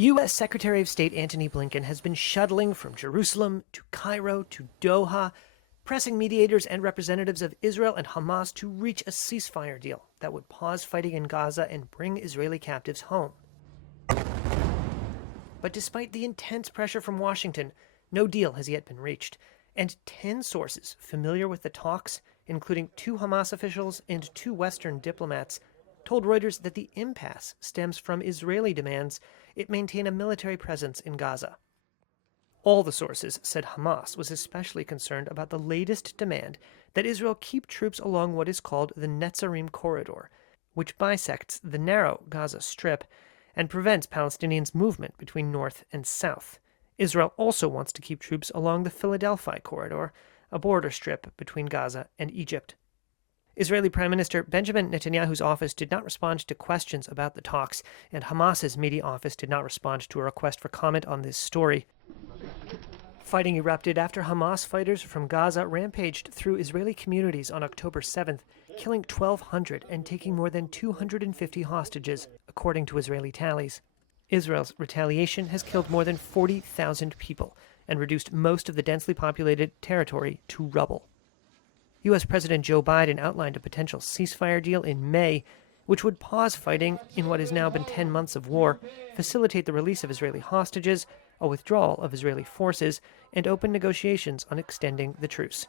U.S. Secretary of State Antony Blinken has been shuttling from Jerusalem to Cairo to Doha, pressing mediators and representatives of Israel and Hamas to reach a ceasefire deal that would pause fighting in Gaza and bring Israeli captives home. But despite the intense pressure from Washington, no deal has yet been reached, and 10 sources familiar with the talks, including 2 Hamas officials and 2 Western diplomats, told Reuters that the impasse stems from Israeli demands it maintain a military presence in Gaza. All the sources said Hamas was especially concerned about the latest demand that Israel keep troops along what is called the Netzarim corridor, which bisects the narrow Gaza Strip and prevents Palestinians' movement between north and south. Israel also wants to keep troops along the Philadelphia corridor, a border strip between Gaza and Egypt. Israeli Prime Minister Benjamin Netanyahu's office did not respond to questions about the talks, and Hamas's media office did not respond to a request for comment on this story. Fighting erupted after Hamas fighters from Gaza rampaged through Israeli communities on October 7th, killing 1,200 and taking more than 250 hostages, according to Israeli tallies. Israel's retaliation has killed more than 40,000 people and reduced most of the densely populated territory to rubble. U.S. President Joe Biden outlined a potential ceasefire deal in May, which would pause fighting in what has now been 10 months of war, facilitate the release of Israeli hostages, a withdrawal of Israeli forces, and open negotiations on extending the truce.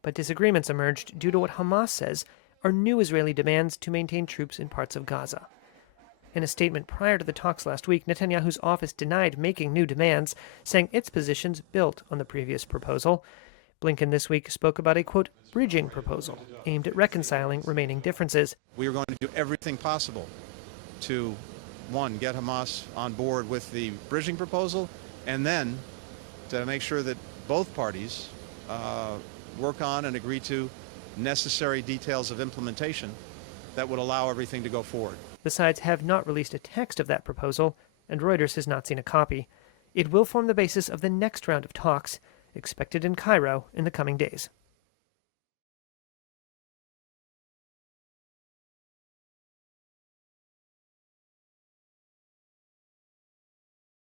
But disagreements emerged due to what Hamas says are new Israeli demands to maintain troops in parts of Gaza. In a statement prior to the talks last week, Netanyahu's office denied making new demands, saying its positions built on the previous proposal. Blinken this week spoke about a, quote, bridging proposal aimed at reconciling remaining differences. We are going to do everything possible to, one, get Hamas on board with the bridging proposal, and then to make sure that both parties work on and agree to necessary details of implementation that would allow everything to go forward. The sides have not released a text of that proposal, and Reuters has not seen a copy. It will form the basis of the next round of talks, expected in Cairo in the coming days.